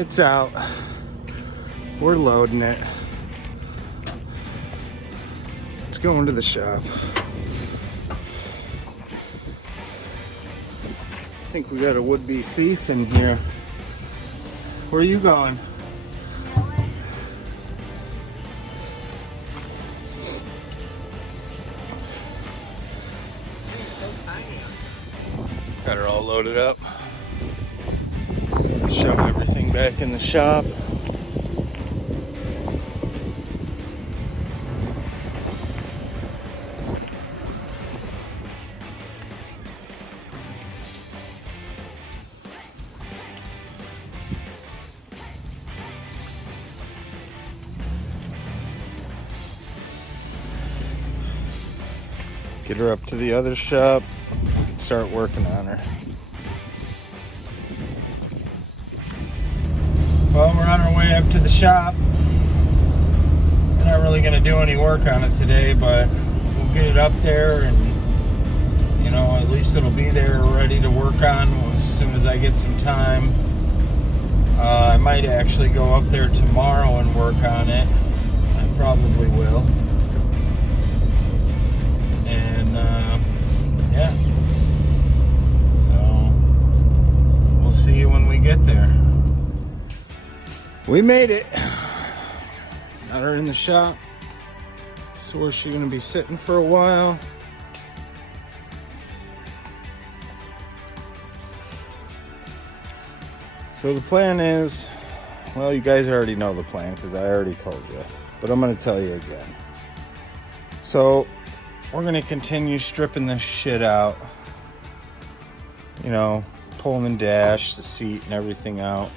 It's out. We're loading it. Let's go into the shop. I think we got a would-be thief in here. Where are you going? Got her all loaded up. Shove everything back in the shop. Get her up to the other shop. Start working on her. Well, we're on our way up to the shop. We're not really going to do any work on it today, but we'll get it up there and, you know, at least it'll be there ready to work on as soon as I get some time. I might actually go up there tomorrow and work on it. I probably will. And, yeah. We'll see you when we get there. We made it. Got her in the shop. So where's she gonna be sitting for a while? So the plan is, well, you guys already know the plan because I already told you, but I'm gonna tell you again. So we're gonna continue stripping this shit out. You know, pulling the dash, the seat, and everything out.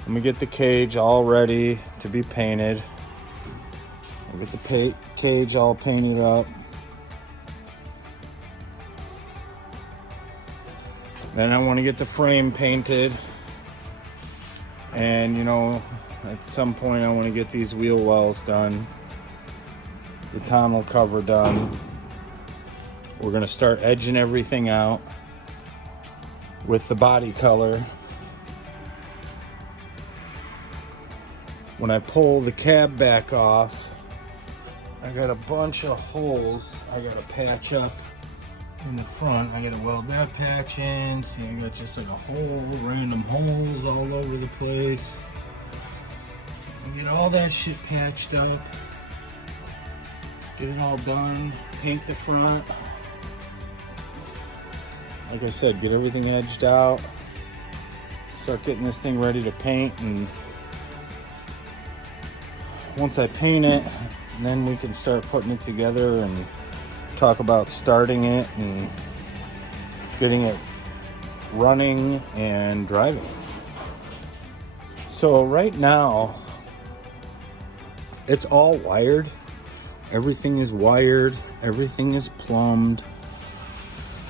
I'm gonna get the cage all ready to be painted. I'll get the cage all painted up. Then I want to get the frame painted. And, you know, at some point I want to get these wheel wells done. The tonneau cover done. We're gonna start edging everything out with the body color. When I pull the cab back off, I got a bunch of holes I gotta patch up in the front. I gotta weld that patch in. See, I got just like a hole, random holes all over the place. I get all that shit patched up. Get it all done. Paint the front. Like I said, get everything edged out. Start getting this thing ready to paint, and once I paint it, then we can start putting it together and talk about starting it and getting it running and driving. So right now, it's all wired. Everything is wired. Everything is plumbed.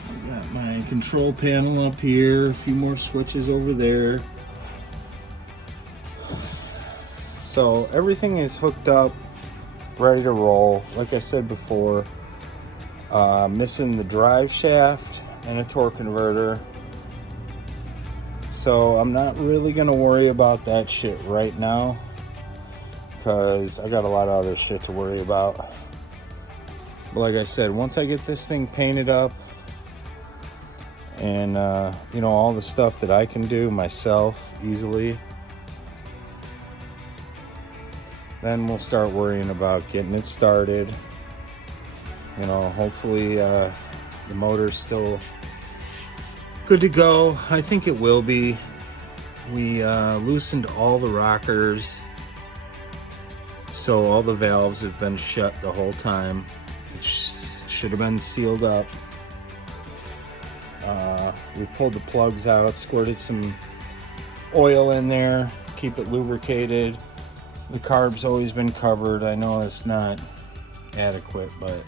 I got my control panel up here, a few more switches over there. So everything is hooked up, ready to roll. Like I said before, missing the drive shaft and a torque converter. So I'm not really gonna worry about that shit right now, because I got a lot of other shit to worry about. But like I said, once I get this thing painted up, and you know, all the stuff that I can do myself easily, then we'll start worrying about getting it started. You know, hopefully the motor's still good to go. I think it will be. We loosened all the rockers, so all the valves have been shut the whole time. It should have been sealed up. We pulled the plugs out, squirted some oil in there, keep it lubricated. The carb's always been covered. I know it's not adequate, but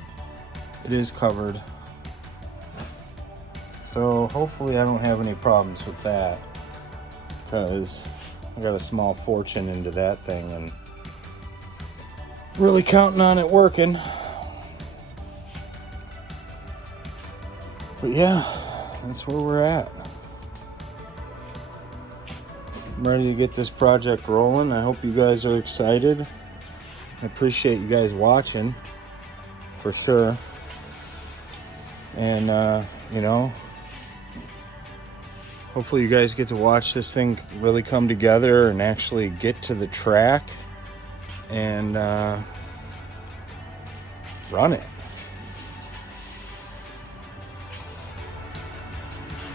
it is covered. So hopefully I don't have any problems with that, because I got a small fortune into that thing and really counting on it working. But yeah, that's where we're at. I'm ready to get this project rolling. I hope you guys are excited. I appreciate you guys watching, for sure. And, you know, hopefully you guys get to watch this thing really come together and actually get to the track and run it.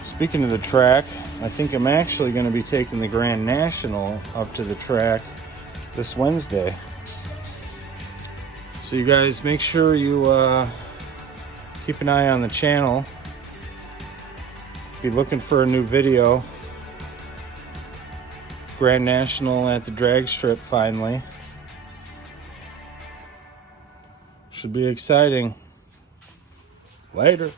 Speaking of the track, I think I'm actually going to be taking the Grand National up to the track this Wednesday. So you guys make sure you keep an eye on the channel. Be looking for a new video. Grand National at the drag strip finally. Should be exciting. Later.